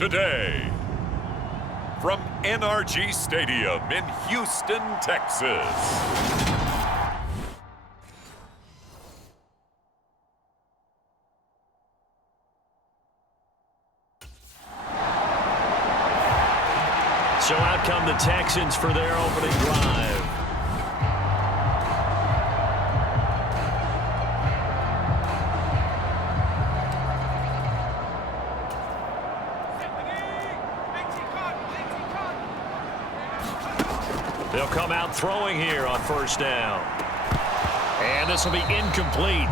today. From NRG Stadium in Houston, Texas. So out come the Texans for their opening drive. They'll come out throwing here on first down. And this will be incomplete.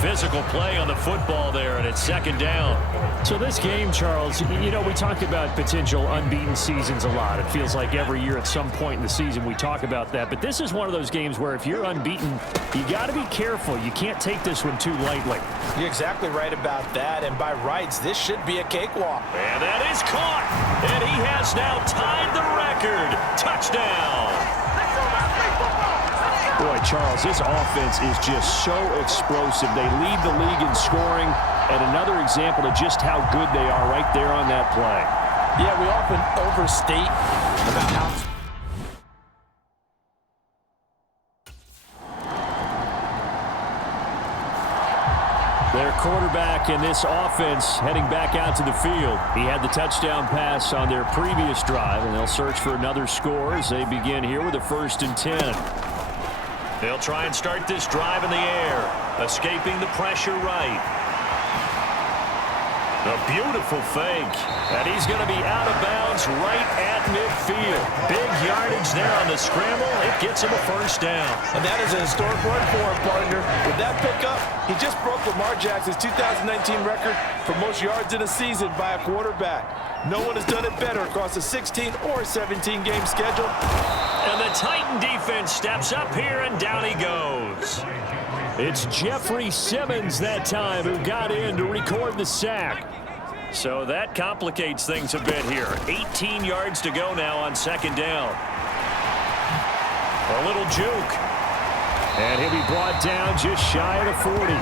Physical play on the football there, and it's second down. So this game, Charles, you know, we talk about potential unbeaten seasons a lot. It feels like every year at some point in the season we talk about that. But this is one of those games where if you're unbeaten, you got to be careful. You can't take this one too lightly. You're exactly right about that. And by rights, this should be a cakewalk. And that is caught. And he has now tied the record. Touchdown. Boy, Charles, this offense is just so explosive. They lead the league in scoring, and another example of just how good they are right there on that play. Yeah, we often overstate about how... Their quarterback in this offense heading back out to the field. He had the touchdown pass on their previous drive, and they'll search for another score as they begin here with a 1st and 10. They'll try and start this drive in the air, escaping the pressure right. A beautiful fake, and he's going to be out of bounds right at midfield. Big yardage there on the scramble. It gets him a 1st down. And that is a historic run for him, partner. With that pickup, he just broke Lamar Jackson's 2019 record for most yards in a season by a quarterback. No one has done it better across a 16 or 17-game schedule. And the Titan defense steps up here, and down he goes. It's Jeffrey Simmons that time who got in to record the sack. So that complicates things a bit here. 18 yards to go now on 2nd down. A little juke. And he'll be brought down just shy of the 40.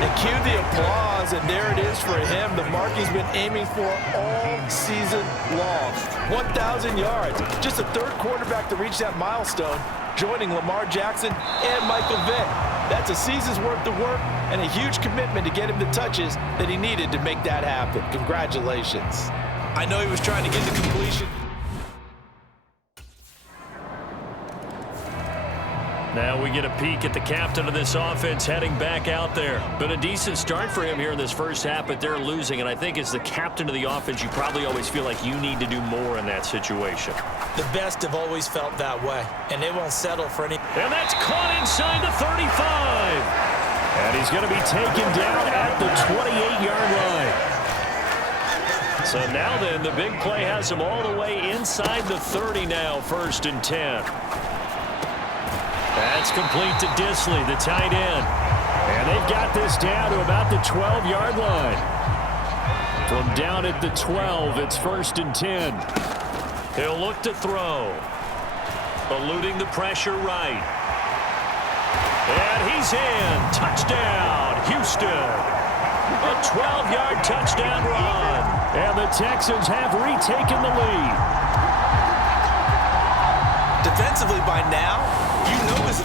And cue the applause, and there it is for him. The mark he's been aiming for all season long. 1,000 yards. Just the 3rd quarterback to reach that milestone, joining Lamar Jackson and Michael Vick. That's a season's worth of work and a huge commitment to get him the touches that he needed to make that happen. Congratulations. I know he was trying to get the completion. Now we get a peek at the captain of this offense heading back out there. Been a decent start for him here in this first half, but they're losing. And I think as the captain of the offense, you probably always feel like you need to do more in that situation. The best have always felt that way, and they won't settle for any. And that's caught inside the 35. And he's going to be taken down at the 28-yard line. So now then, the big play has him all the way inside the 30 now, 1st and 10. That's complete to Disley, the tight end. And they've got this down to about the 12-yard line. From down at the 12, it's 1st and 10. He'll look to throw. Eluding the pressure right. And he's in. Touchdown, Houston. A 12-yard touchdown run. And the Texans have retaken the lead. Defensively by now, you know is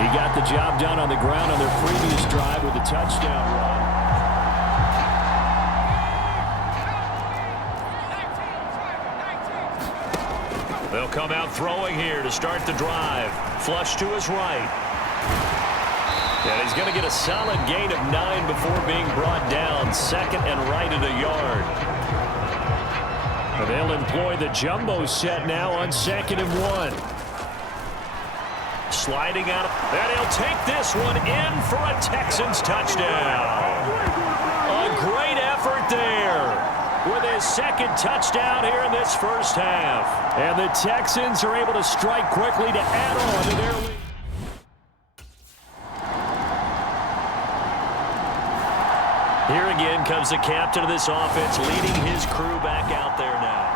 He got the job done on the ground on their previous drive with a touchdown run. They'll come out throwing here to start the drive. Flush to his right. And he's going to get a solid gain of 9 before being brought down. 2nd and right at a yard. And they'll employ the jumbo set now on 2nd and 1. Sliding out. And he'll take this one in for a Texans touchdown. A great effort there with his 2nd touchdown here in this first half. And the Texans are able to strike quickly to add on to their lead. Here again comes the captain of this offense, leading his crew back out there now.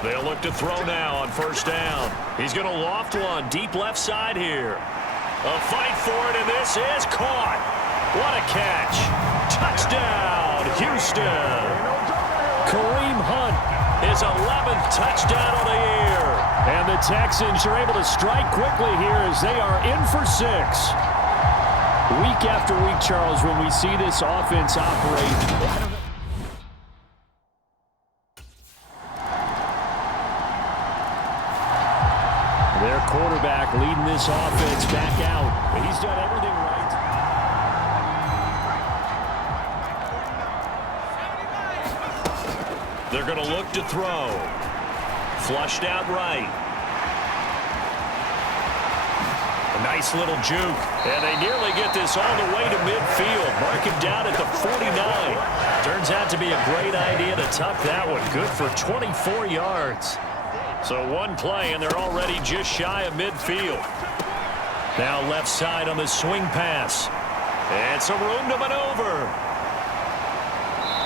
They'll look look to throw now on first down. He's going to loft one deep left side here. A fight for it, and this is caught. What a catch. Touchdown, Houston. Kareem Hunt, His 11th touchdown of the year. and the Texans are able to strike quickly here as they are in for 6. Week after week, Charles, when we see this offense operate. Their quarterback leading this offense back out. But he's done everything right. They're going to look to throw. Flushed out right. A nice little juke. And they nearly get this all the way to midfield. Mark him down at the 49. Turns out to be a great idea to tuck that one. Good for 24 yards. So one play, and they're already just shy of midfield. Now left side on the swing pass. And some room to maneuver.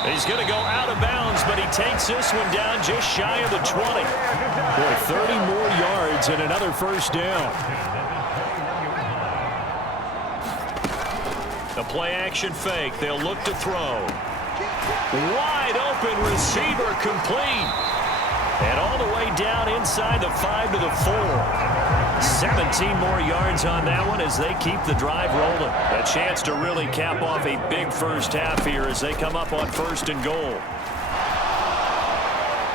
He's going to go out of bounds, but he takes this one down just shy of the 20. Boy, 30 more yards and another first down. The play-action fake. They'll look to throw. Wide open receiver complete. And all the way down inside the 5 to the 4. 17 more yards on that one as they keep the drive rolling. A chance to really cap off a big first half here as they come up on first and goal.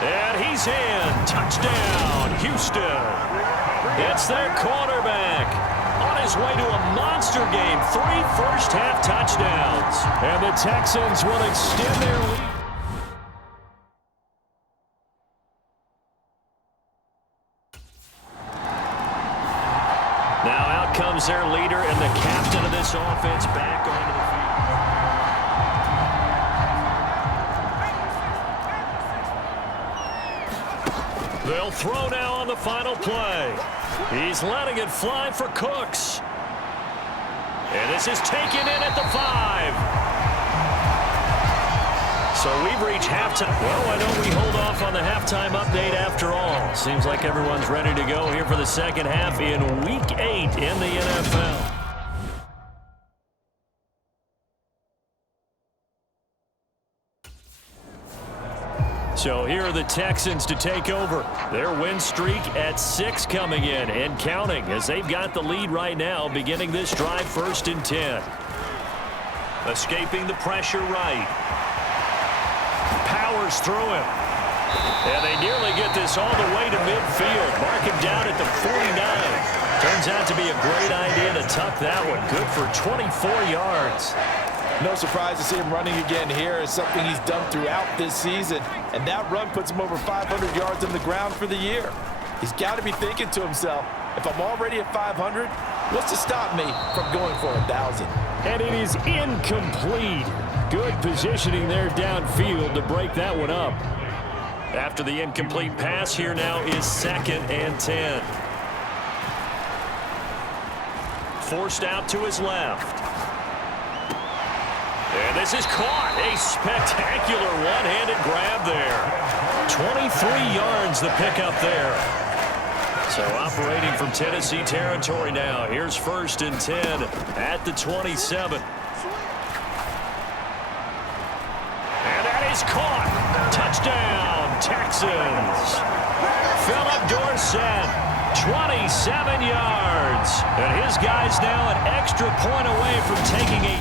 And he's in. Touchdown, Houston. It's their quarterback. On his way to a monster game. 3 first-half touchdowns. And the Texans will extend their lead. Now out comes their leader and the captain of this offense back onto the field. They'll throw now on the final play. He's letting it fly for Cooks. And this is taken in at the 5. So we've reached halftime. Well, why don't we hold off on the halftime update after all? Seems like everyone's ready to go here for the second half in Week 8 in the NFL. So here are the Texans to take over. Their win streak at 6 coming in and counting as they've got the lead right now beginning this drive 1st and 10. Escaping the pressure right. Powers through him. And they nearly get this all the way to midfield. Mark him down at the 49. Turns out to be a great idea to tuck that one. Good for 24 yards. No surprise to see him running again here. It's something he's done throughout this season. And that run puts him over 500 yards on the ground for the year. He's got to be thinking to himself, if I'm already at 500, what's to stop me from going for 1,000? And it is incomplete. Good positioning there downfield to break that one up. After the incomplete pass, here now is 2nd and 10. Forced out to his left. And this is caught. A spectacular one-handed grab there. 23 yards the pickup there. So operating from Tennessee territory now. Here's 1st and 10 at the 27. And that is caught. Touchdown, Texans. Philip Dorsett, 27 yards. And his guy's now an extra point away from taking a...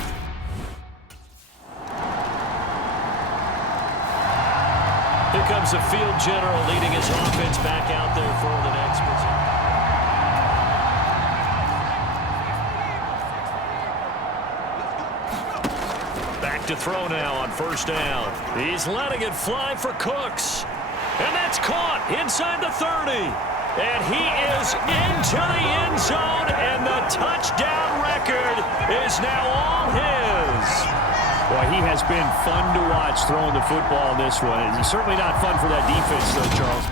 Here comes the field general leading his offense back out there for the next position. Back to throw now on 1st down. He's letting it fly for Cooks. And that's caught inside the 30. And he is into the end zone, and the touchdown record is now all his. Boy, he has been fun to watch throwing the football in this one. It's certainly not fun for that defense, though, Charles.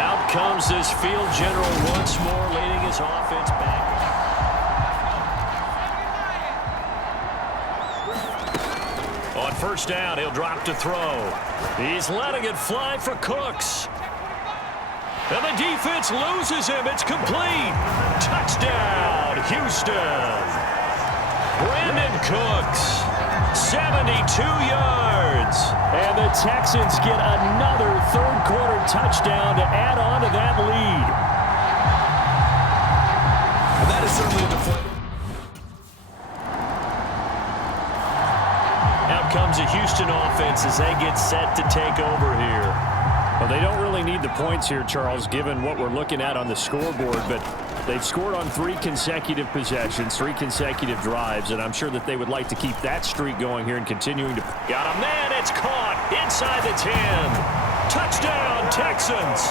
Out comes this field general once more, leading his offense back. On 1st first down. He'll drop to throw. He's letting it fly for Cooks. And the defense loses him. It's complete. Touchdown, Houston. Brandon Cooks, 72 yards. And the Texans get another third-quarter touchdown to add on to that lead. And that is certainly a deflection. Out comes a Houston offense as they get set to take over here. Well, they don't really need the points here, Charles, given what we're looking at on the scoreboard, but they've scored on 3 consecutive possessions, 3 consecutive drives, and I'm sure that they would like to keep that streak going here and continuing to... Got a man, it's caught inside the 10. Touchdown, Texans.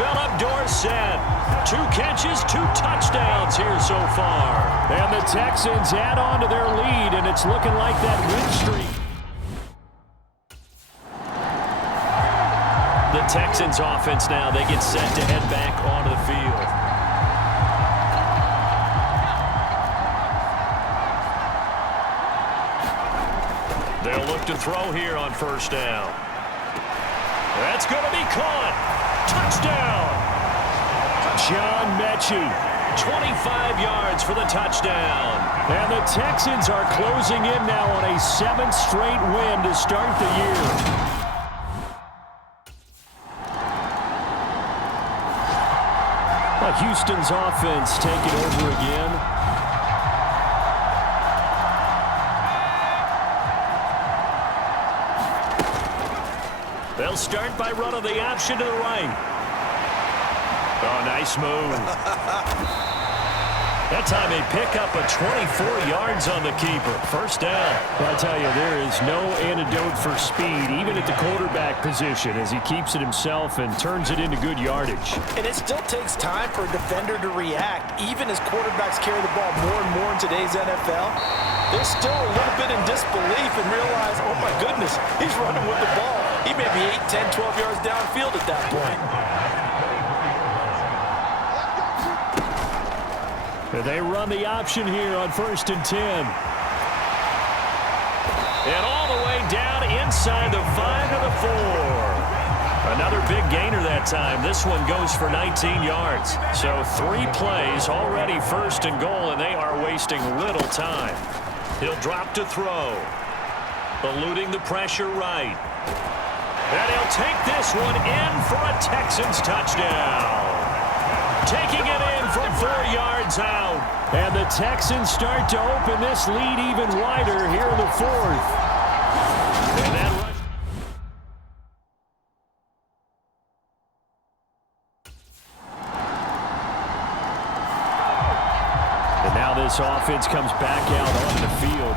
Philip Dorsett, 2 catches, 2 touchdowns here so far. And the Texans add on to their lead, and it's looking like that win streak. The Texans offense now, they get set to head back onto the field. They'll look to throw here on first down. That's going to be caught. Touchdown. John Mechie. 25 yards for the touchdown. And the Texans are closing in now on a 7th straight win to start the year. Houston's offense taking over again. They'll start by running the option to the right. Oh, nice move. That time they pick up a 24 yards on the keeper. First down. I'll tell you, there is no antidote for speed, even at the quarterback position, as he keeps it himself and turns it into good yardage. And it still takes time for a defender to react, even as quarterbacks carry the ball more and more in today's NFL. They're still a little bit in disbelief and realize, oh my goodness, he's running with the ball. He may be 8, 10, 12 yards downfield at that point. They run the option here on 1st and 10. And all the way down inside the 5 to the 4. Another big gainer that time. This one goes for 19 yards. So 3 plays, already 1st and goal, and they are wasting little time. He'll drop to throw. Eluding the pressure right. And he'll take this one in for a Texans touchdown. Taking it in from 4 yards out. And the Texans start to open this lead even wider here in the 4th. And that rush. And now this offense comes back out onto the field.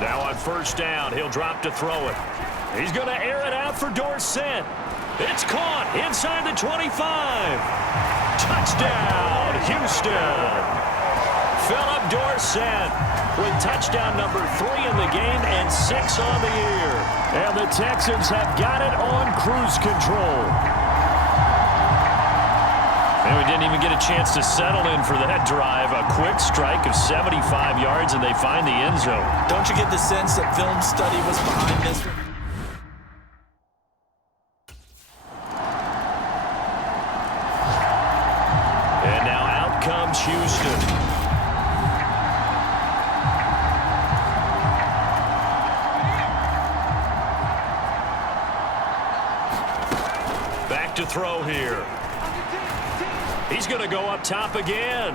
Now on first down, he'll drop to throw it. He's going to air it out for Dorsett. It's caught inside the 25. Touchdown, Houston. Philip Dorsett with touchdown number 3 in the game and 6 on the year. And the Texans have got it on cruise control. And we didn't even get a chance to settle in for that drive. A quick strike of 75 yards, and they find the end zone. Don't you get the sense that film study was behind this? And now out comes Houston. Back to throw here. He's going to go up top again.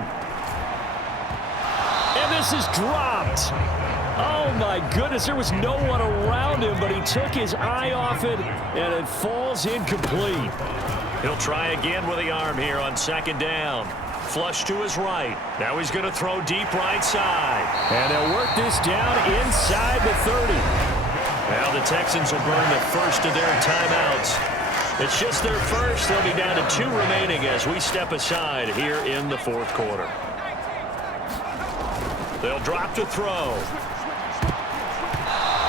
And this is dropped. Oh, my goodness. There was no one around him, but he took his eye off it, and it falls incomplete. He'll try again with the arm here on 2nd down. Flush to his right. Now he's going to throw deep right side. And they'll work this down inside the 30. Now the Texans will burn the first of their timeouts. It's just their first. They'll be down to 2 remaining as we step aside here in the 4th quarter. They'll drop to throw.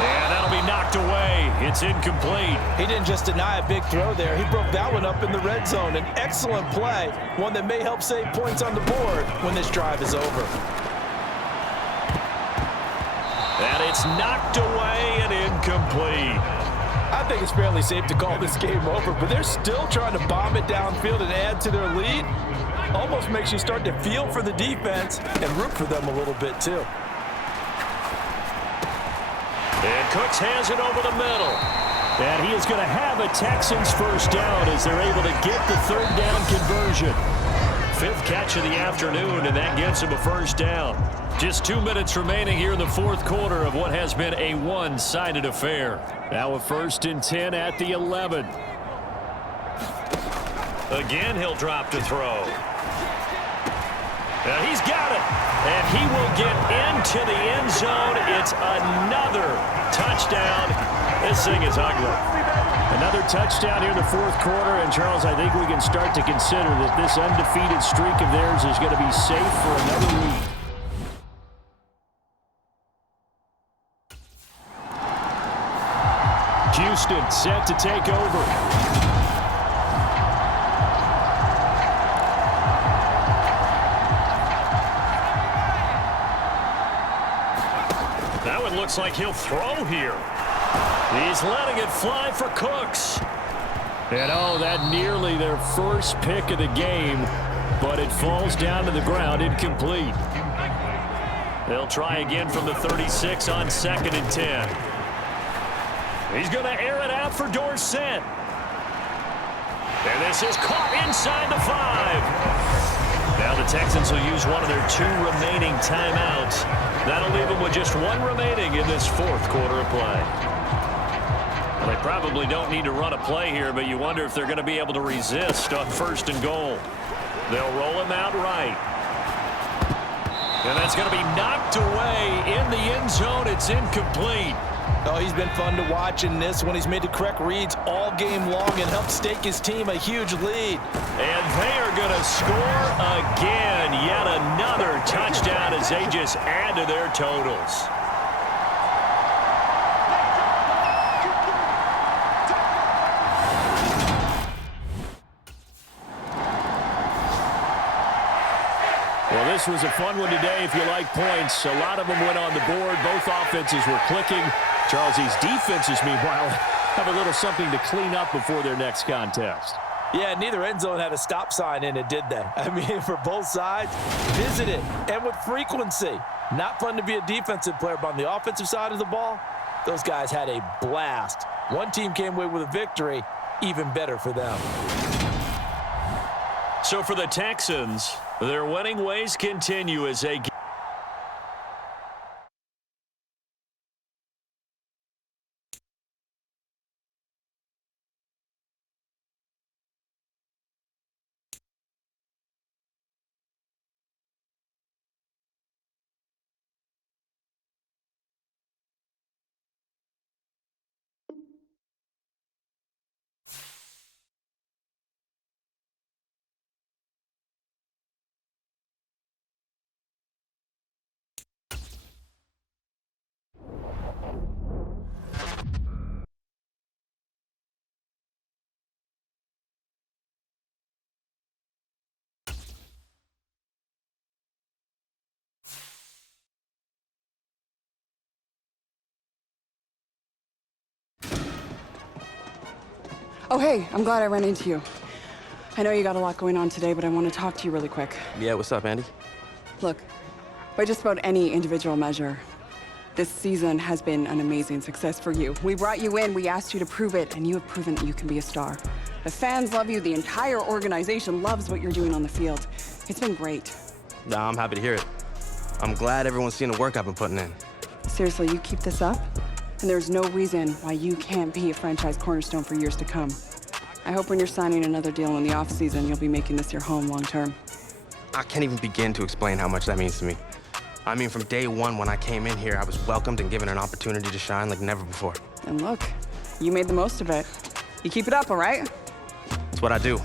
And that'll be knocked away It's incomplete. He didn't just deny a big throw there. He broke that one up in the red zone. An excellent play, one that may help save points on the board when this drive is over. And it's knocked away and incomplete. I think it's fairly safe to call this game over, but they're still trying to bomb it downfield and add to their lead. Almost makes you start to feel for the defense and root for them a little bit too. And Cooks has it over the middle. And he is going to have a Texans first down as they're able to get the third down conversion. Fifth catch of the afternoon, and that gives him a first down. Just 2 minutes remaining here in the fourth quarter of what has been a one-sided affair. Now a 1st and 10 at the 11. Again, he'll drop to throw. Now he's got it, and he will get into the end zone. It's another touchdown. This thing is ugly. Another touchdown here in the fourth quarter, and Charles, I think we can start to consider that this undefeated streak of theirs is going to be safe for another week. Houston set to take over. That one looks like he'll throw here. He's letting it fly for Cooks. And oh, that nearly their first pick of the game, but it falls down to the ground incomplete. They'll try again from the 36 on 2nd and 10. He's going to air it out for Dorsett. And this is caught inside the 5. Now the Texans will use one of their 2 remaining timeouts. That'll leave them with just 1 remaining in this fourth quarter of play. Well, they probably don't need to run a play here, but you wonder if they're going to be able to resist on 1st and goal. They'll roll him out right. And that's going to be knocked away in the end zone. It's incomplete. Oh, he's been fun to watch in this one. He's made the correct reads all game long and helped stake his team a huge lead. And they are going to score again. Yet another touchdown as they just add to their totals. Well, this was a fun one today if you like points. A lot of them went on the board. Both offenses were clicking. Charles, these defenses, meanwhile, have a little something to clean up before their next contest. Yeah, neither end zone had a stop sign in it, did they? I mean, for both sides, visit it, and with frequency. Not fun to be a defensive player, but on the offensive side of the ball, those guys had a blast. One team came away with a victory, even better for them. So for the Texans, their winning ways continue as they Oh, hey, I'm glad I ran into you. I know you got a lot going on today, but I want to talk to you really quick. Yeah, what's up, Andy? Look, by just about any individual measure, this season has been an amazing success for you. We brought you in, we asked you to prove it, and you have proven that you can be a star. The fans love you, the entire organization loves what you're doing on the field. It's been great. Nah, I'm happy to hear it. I'm glad everyone's seeing the work I've been putting in. Seriously, you keep this up, and there's no reason why you can't be a franchise cornerstone for years to come. I hope when you're signing another deal in the offseason, you'll be making this your home long term. I can't even begin to explain how much that means to me. I mean, from day one when I came in here, I was welcomed and given an opportunity to shine like never before. And look, you made the most of it. You keep it up, all right? It's what I do.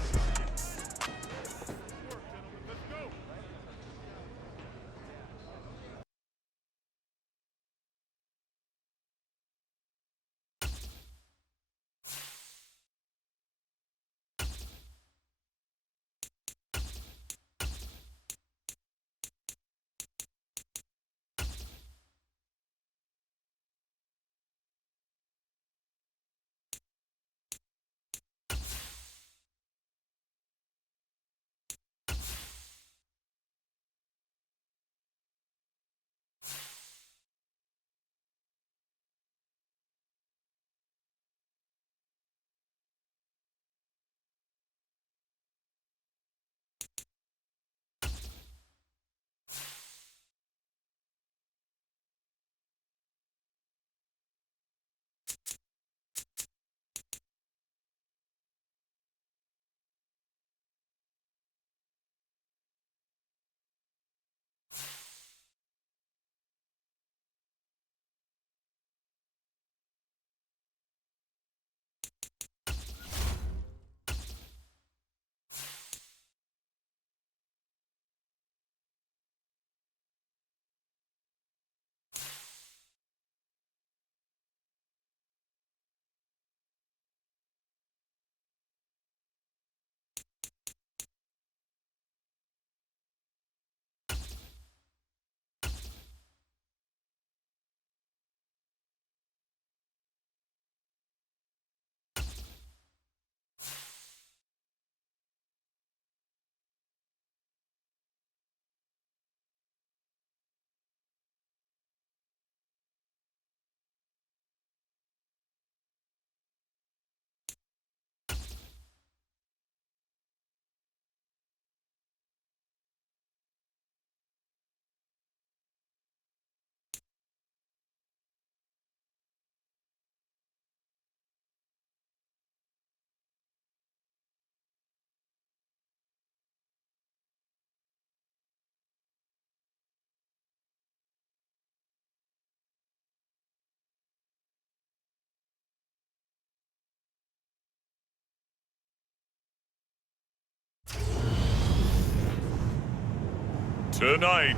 Tonight,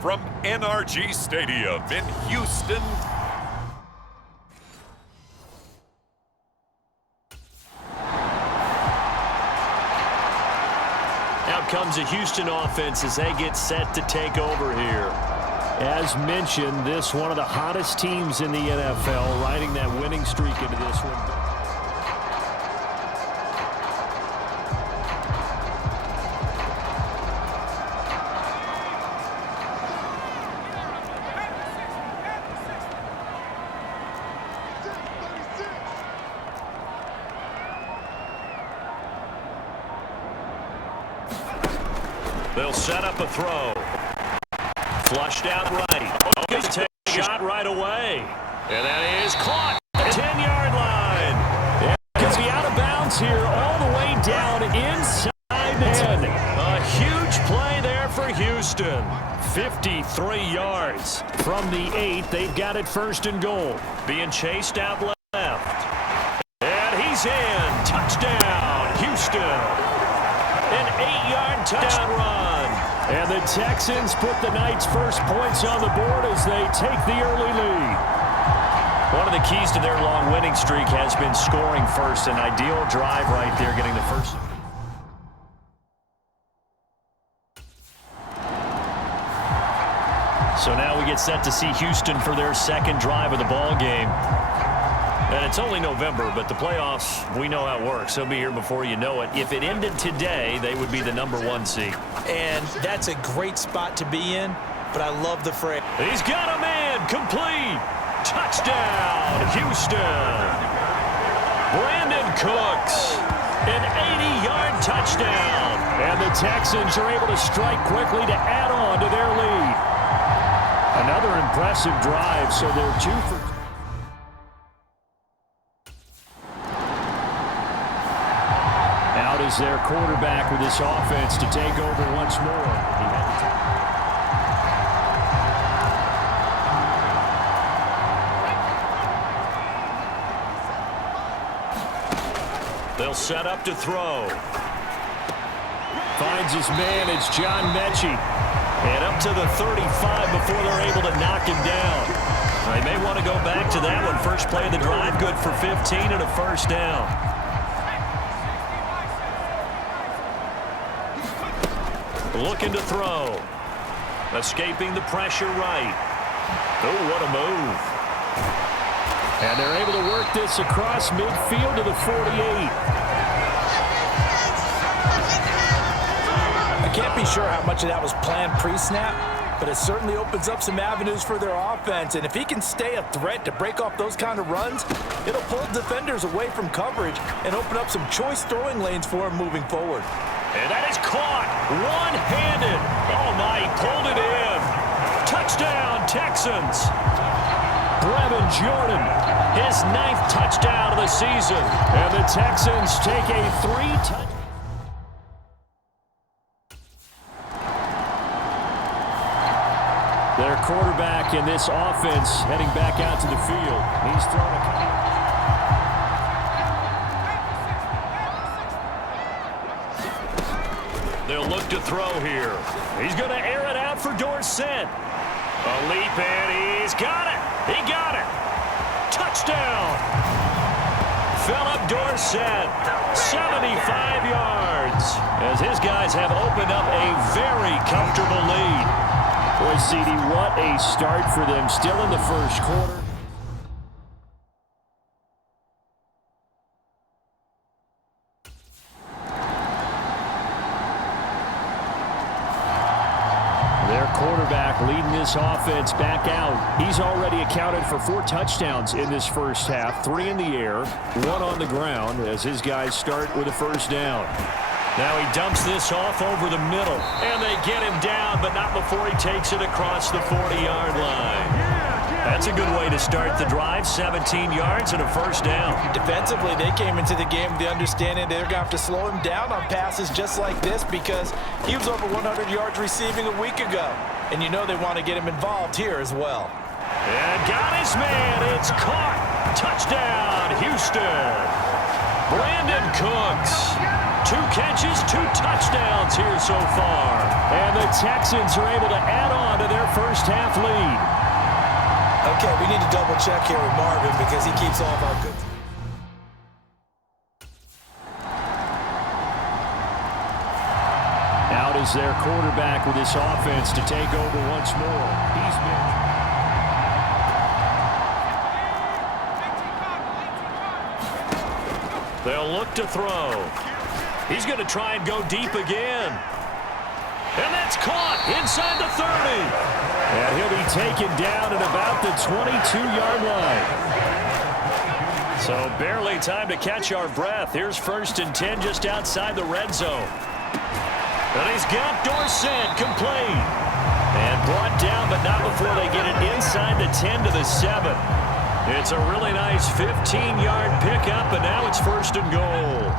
from NRG Stadium in Houston, out comes a Houston offense as they get set to take over here. As mentioned, this one of the hottest teams in the NFL, riding that winning streak into this one. They'll set up a throw. Flushed out right. Oh, he's taking a shot right away. And that is caught at the 10-yard line. And he's be out of bounds here all the way down inside the 10. A huge play there for Houston. 53 yards. From the 8, they've got it first and goal. Being chased out left. And he's in. Touchdown, Houston. An 8-yard touchdown run. And the Texans put the Knights' first points on the board as they take the early lead. One of the keys to their long winning streak has been scoring first. An ideal drive right there, getting the first. So now we get set to see Houston for their second drive of the ball game. And it's only November, but the playoffs, we know how it works. They'll be here before you know it. If it ended today, they would be the #1 seed. And that's a great spot to be in, but I love the phrase. He's got a man, complete. Touchdown, Houston. Brandon Cooks, an 80-yard touchdown. And the Texans are able to strike quickly to add on to their lead. Another impressive drive, so they're 2 for 2. Out is their quarterback with this offense to take over once more. They'll set up to throw. Finds his man, it's John Mechie. And up to the 35 before they're able to knock him down. They may want to go back to that one. First play of the drive, good for 15 and a first down. Looking to throw. Escaping the pressure right. Oh, what a move. And they're able to work this across midfield to the 48. I can't be sure how much of that was planned pre-snap, but it certainly opens up some avenues for their offense. And if he can stay a threat to break off those kind of runs, it'll pull defenders away from coverage and open up some choice throwing lanes for him moving forward. And that is caught one-handed. Oh, my, he pulled it in. Touchdown, Texans. Brevin Jordan, his 9th touchdown of the season. And the Texans take a 3-touchdown. Their quarterback in this offense heading back out to the field. He's thrown a... They'll look to throw here. He's going to air it out for Dorsett. A leap, and he's got it. He got it. Touchdown. Philip Dorsett, 75 yards. As his guys have opened up a very comfortable lead. Boy, CD, what a start for them. Still in the first quarter. Their quarterback leading this offense back out. He's already accounted for 4 touchdowns in this first half. 3 in the air, 1 on the ground as his guys start with a first down. Now he dumps this off over the middle, and they get him down, but not before he takes it across the 40-yard line. That's a good way to start the drive, 17 yards and a first down. Defensively, they came into the game with the understanding they're going to have to slow him down on passes just like this because he was over 100 yards receiving a week ago. And you know they want to get him involved here as well. And got his man. It's caught. Touchdown, Houston. Brandon Cooks. 2 catches, 2 touchdowns here so far. And the Texans are able to add on to their first half lead. Okay, we need to double check here with Marvin because he keeps all of our good. Out is their quarterback with this offense to take over once more. He's been... They'll look to throw. He's going to try and go deep again. And that's caught inside the 30. And he'll be taken down at about the 22-yard line. So barely time to catch our breath. Here's 1st and 10 just outside the red zone. And he's got Dorsett complete. And brought down, but not before they get it inside the 10 to the 7. It's a really nice 15-yard pickup, and now it's 1st and goal.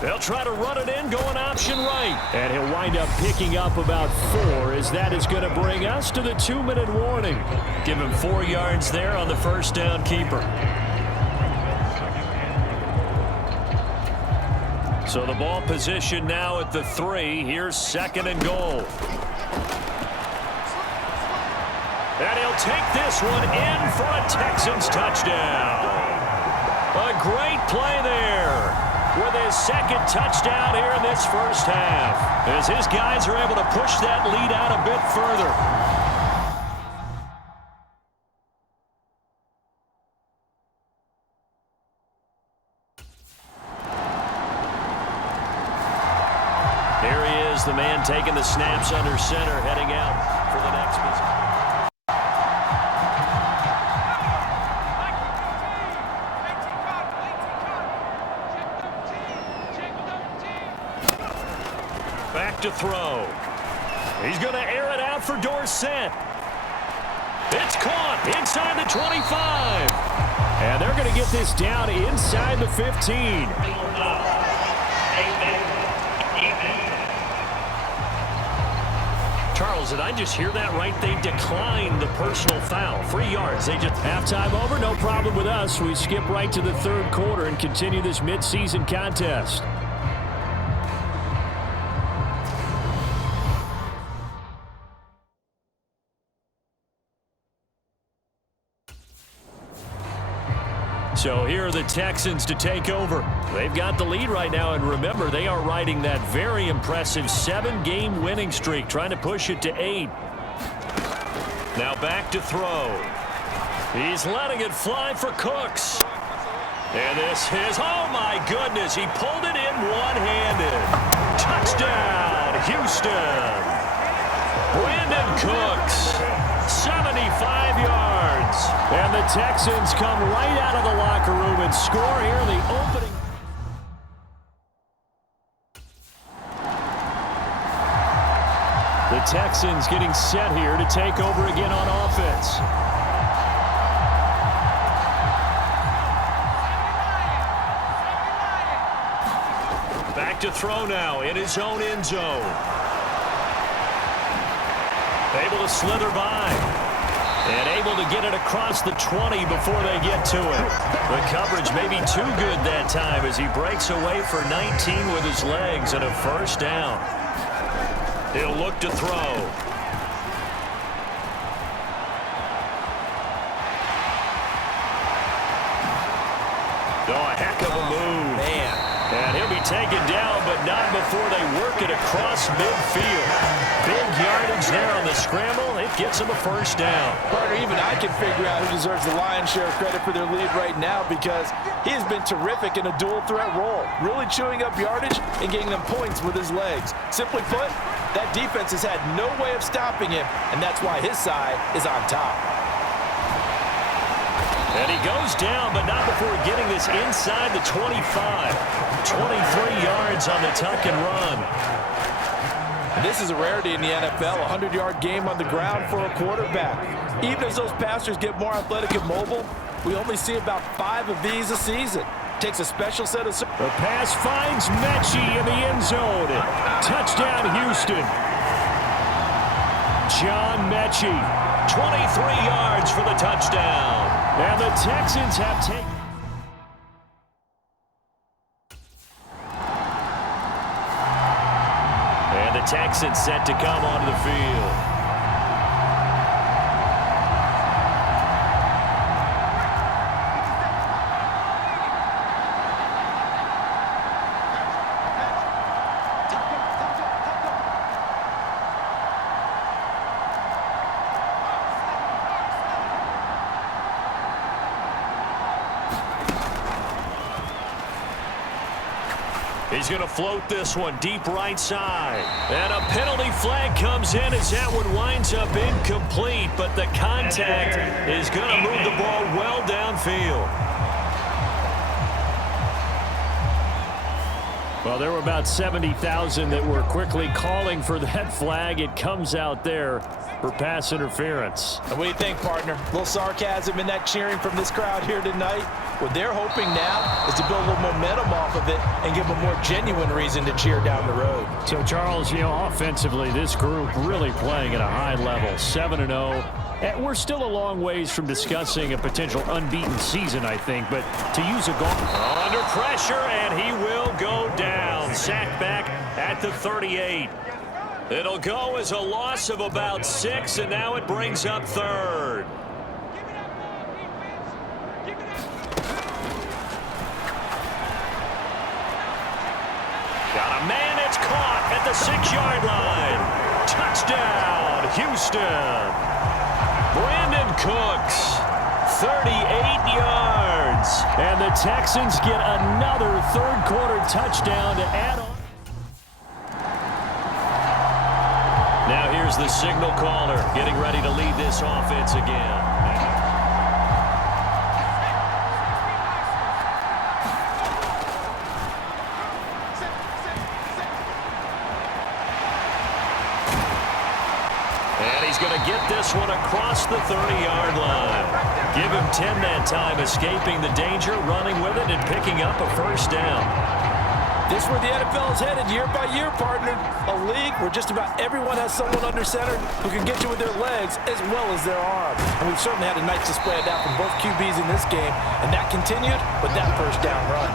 They'll try to run it in, going option right. And he'll wind up picking up about 4, as that is going to bring us to the 2-minute warning. Give him 4 yards there on the 1st down keeper. So the ball position now at the 3. Here's 2nd and goal. And he'll take this one in for a Texans touchdown. A great play there with his 2nd touchdown here in this first half, as his guys are able to push that lead out a bit further. Here he is, the man taking the snaps under center, heading out for the next position. Back to throw. He's going to air it out for Dorsett. It's caught inside the 25. And they're going to get this down inside the 15. Charles, did I just hear that right? They declined the personal foul. 3 yards. They just... Halftime over, no problem with us. We skip right to the 3rd quarter and continue this midseason contest. So here are the Texans to take over. They've got the lead right now, and remember, they are riding that very impressive 7-game winning streak, trying to push it to 8. Now back to throw. He's letting it fly for Cooks. And this is, oh my goodness, he pulled it in one-handed. Touchdown, Houston. Brandon Cooks, 75 yards. And the Texans come right out of the locker room and score here in the opening. The Texans getting set here to take over again on offense. Back to throw now in his own end zone. Able to slither by. And able to get it across the 20 before they get to it. The coverage may be too good that time as he breaks away for 19 with his legs and a 1st down. He'll look to throw. Oh, a heck of a move. Man. And he'll be taken down, but not before they work it across midfield. Big yardage there on the scramble. It gets him a 1st down. Partner, even I can figure out who deserves the lion's share of credit for their lead right now, because he has been terrific in a dual threat role, really chewing up yardage and getting them points with his legs. Simply put, that defense has had no way of stopping him, and that's why his side is on top. And he goes down, but not before getting this inside the 25. 23 yards on the tuck and run. And this is a rarity in the NFL, a 100-yard game on the ground for a quarterback. Even as those passers get more athletic and mobile, we only see about 5 of these a season. Takes a special set of... The pass finds Mechie in the end zone. Touchdown, Houston. John Mechie. 23 yards for the touchdown. And the Texans have taken... Texans set to come onto the field. He's going to float this one deep right side. And a penalty flag comes in as that one winds up incomplete, but the contact is going to move the ball well downfield. Well, there were about 70,000 that were quickly calling for that flag. It comes out there for pass interference. And what do you think, partner? A little sarcasm in that cheering from this crowd here tonight. What they're hoping now is to build a little momentum off of it and give them a more genuine reason to cheer down the road. So, Charles, offensively, this group really playing at a high level, 7-0. And we're still a long ways from discussing a potential unbeaten season, I think, but to use a goal. Under pressure, and he will go down. Sacked back at the 38. It'll go as a loss of about 6, and now it brings up third. Got a man, it's caught at the 6-yard line. Touchdown, Houston. Brandon Cooks, 38 yards. And the Texans get another third-quarter touchdown to add on. Now here's the signal caller getting ready to lead this offense again. And he's going to get this one across the 30-yard line. Give him 10 that time, escaping the danger, running with it, and picking up a first down. This is where the NFL is headed year by year, partner. A league where just about everyone has someone under center who can get you with their legs as well as their arms. And we've certainly had a nice display of that from both QBs in this game, and that continued with that first down run.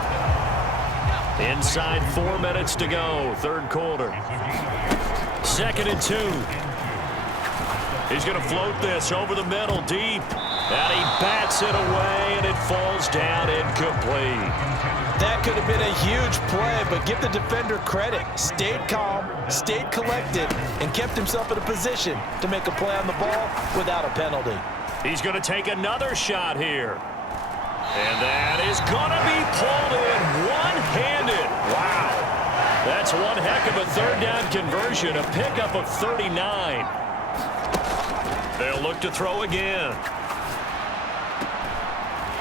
Inside 4 minutes to go, third quarter. 2nd and 2. He's going to float this over the middle, deep. And he bats it away, and it falls down incomplete. That could have been a huge play, but give the defender credit. Stayed calm, stayed collected, and kept himself in a position to make a play on the ball without a penalty. He's going to take another shot here. And that is going to be pulled in one-handed. Wow. That's one heck of a third down conversion, a pickup of 39. They'll look to throw again.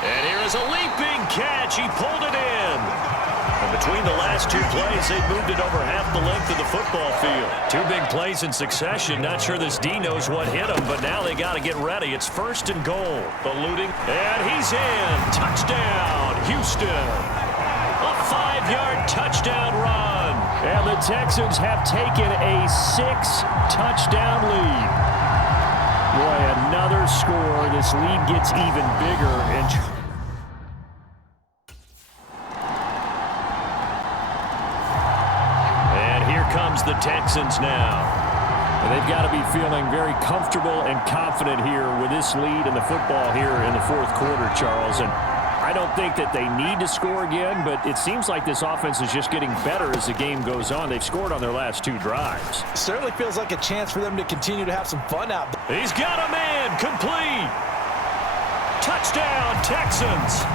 And here is a leaping catch. He pulled it in. And between the last 2 plays, they've moved it over half the length of the football field. 2 big plays in succession. Not sure this D knows what hit him, but now they got to get ready. It's 1st and goal. Eluding. And he's in. Touchdown, Houston. A 5-yard touchdown run. And the Texans have taken a 6-touchdown lead. Boy, another score. This lead gets even bigger. And here comes the Texans now. And they've got to be feeling very comfortable and confident here with this lead in the football here in the 4th quarter, Charles. And I don't think that they need to score again, but it seems like this offense is just getting better as the game goes on. They've scored on their last 2 drives. Certainly feels like a chance for them to continue to have some fun out there. He's got a man, complete. Touchdown, Texans.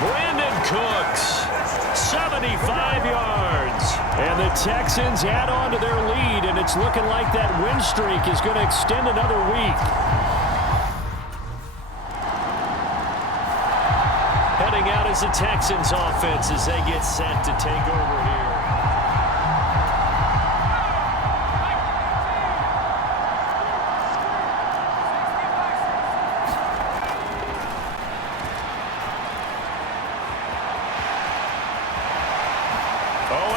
Brandon Cooks, 75 yards. And the Texans add on to their lead, and it's looking like that win streak is going to extend another week. Heading out as the Texans offense as they get set to take over here.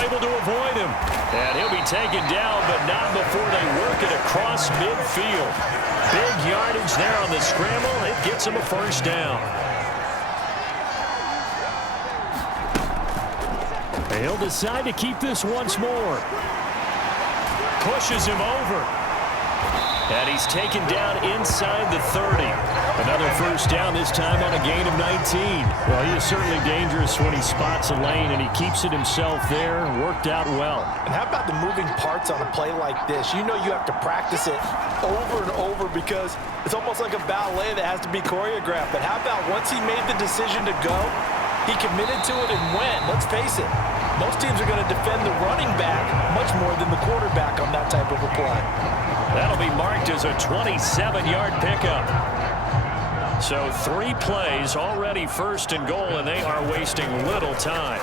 Able to avoid him. And he'll be taken down, but not before they work it across midfield. Big yardage there on the scramble. It gets him a first down. He'll decide to keep this once more. pushes him over. And he's taken down inside the 30. Another first down, this time on a gain of 19. Well, he is certainly dangerous when he spots a lane, and he keeps it himself there. Worked out well. And how about the moving parts on a play like this? You know you have to practice it over and over because it's almost like a ballet that has to be choreographed. But how about once he made the decision to go, he committed to it and went. Let's face it, most teams are going to defend the running back much more than the quarterback on that type of a play. That'll be marked as a 27-yard pickup. So 3 plays already first and goal, and they are wasting little time.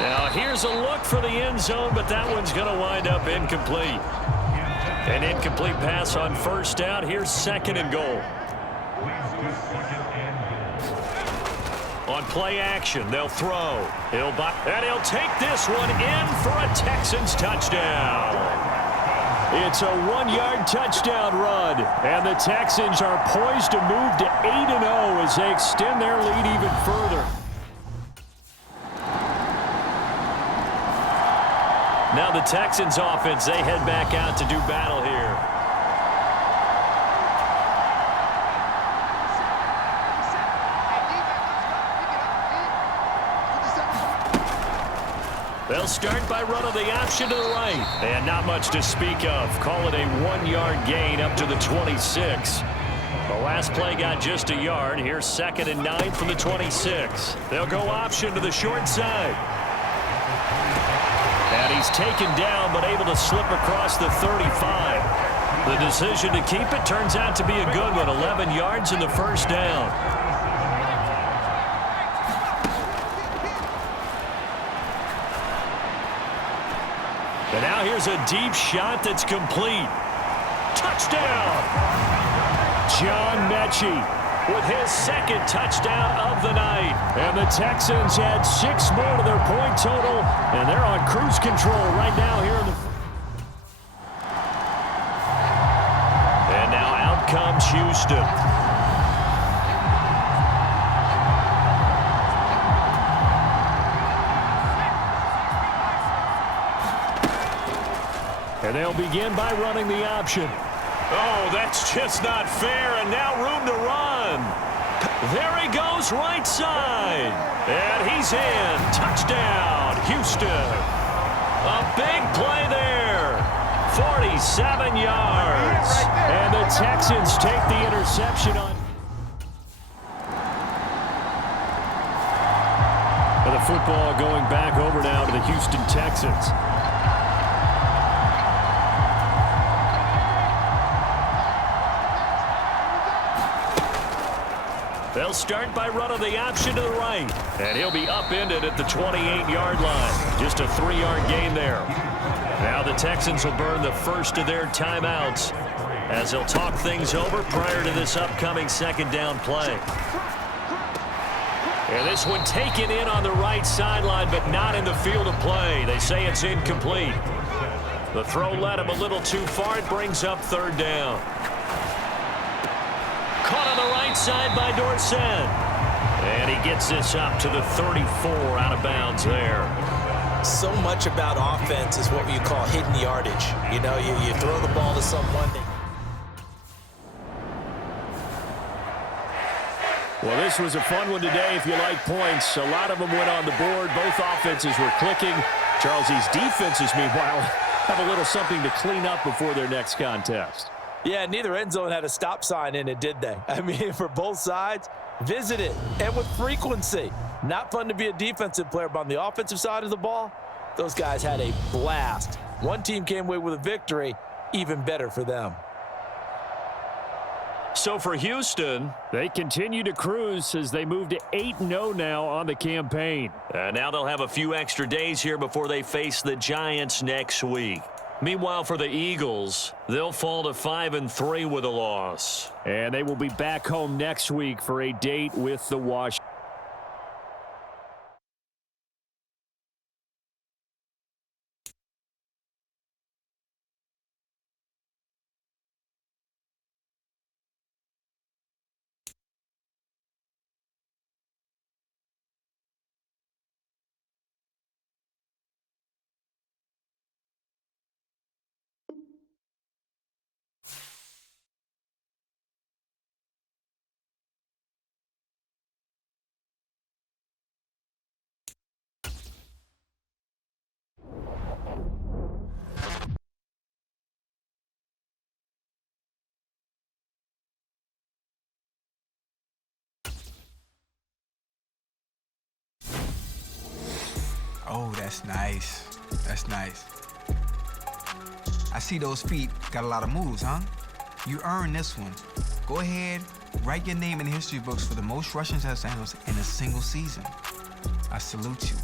Now here's a look for the end zone, but that one's going to wind up incomplete. An incomplete pass on first down. Here's second and goal. On play action, they'll throw. And he'll take this one in for a Texans touchdown. It's a 1-yard touchdown run, and the Texans are poised to move to 8-0 as they extend their lead even further. Now the Texans offense, they head back out to do battle here. They'll start by running the option to the right. And not much to speak of. Call it a 1-yard gain up to the 26. The last play got just a yard. Here's second and 9 from the 26. They'll go option to the short side. And he's taken down but able to slip across the 35. The decision to keep it turns out to be a good one. 11 yards in the first down. And now here's a deep shot that's complete. Touchdown! John Mechie with his second touchdown of the night. And the Texans add 6 more to their point total, and they're on cruise control right now here in the... And now out comes Houston. And they'll begin by running the option. Oh, that's just not fair, and now room to run. There he goes right side. And he's in. Touchdown, Houston. A big play there. 47 yards. And the Texans take the interception on. And the football going back over now to the Houston Texans. They'll start by running the option to the right. And he'll be upended at the 28-yard line. Just a 3-yard gain there. Now the Texans will burn the first of their timeouts as they'll talk things over prior to this upcoming second down play. And this one taken in on the right sideline, but not in the field of play. They say it's incomplete. The throw led him a little too far. It brings up third down. Caught on the right side by Dorsett. And he gets this up to the 34 out of bounds there. So much about offense is what you call hidden yardage. You know, you throw the ball to someone. Well, this was a fun one today if you like points. A lot of them went on the board. Both offenses were clicking. Charles, these defenses, meanwhile, have a little something to clean up before their next contest. Yeah, neither end zone had a stop sign in it, did they? I mean, for both sides, visit it, and with frequency. Not fun to be a defensive player, but on the offensive side of the ball, those guys had a blast. One team came away with a victory, even better for them. So for Houston, they continue to cruise as they move to 8-0 now on the campaign. Now they'll have a few extra days here before they face the Giants next week. Meanwhile, for the Eagles, they'll fall to 5-3 with a loss. And they will be back home next week for a date with the Washington. Oh, that's nice. That's nice. I see those feet got a lot of moves, huh? You earned this one. Go ahead, write your name in the history books for the most rushing touchdowns in a single season. I salute you.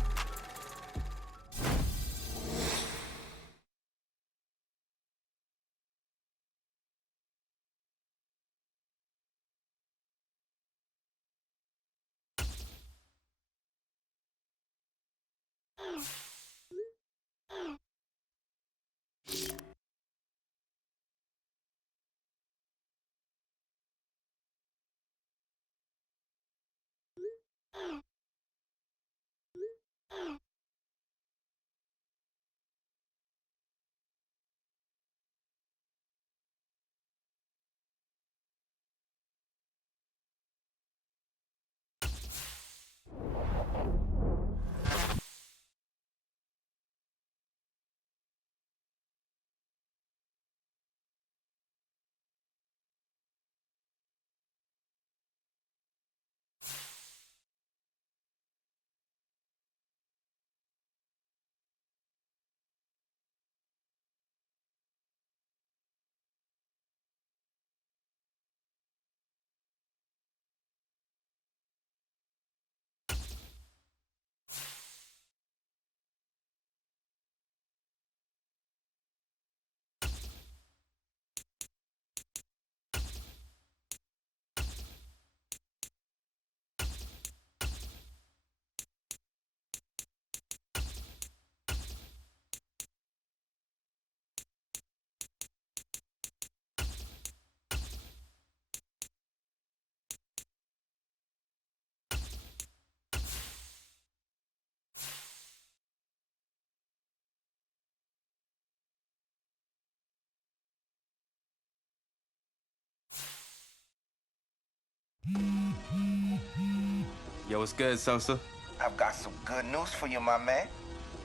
Yo, what's good, Sosa? I've got some good news for you, my man.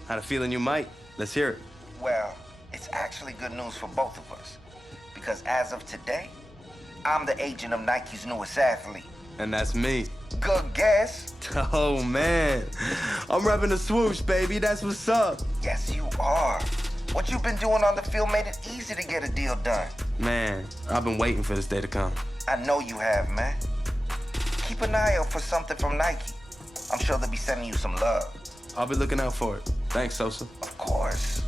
Had a feeling you might. Let's hear it. Well, it's actually good news for both of us. Because as of today, I'm the agent of Nike's newest athlete. And that's me. Good guess. Oh, man. I'm repping the swoosh, baby. That's what's up. Yes, you are. What you've been doing on the field made it easy to get a deal done. Man, I've been waiting for this day to come. I know you have, man. Keep an eye out for something from Nike. I'm sure they'll be sending you some love. I'll be looking out for it. Thanks, Sosa. Of course.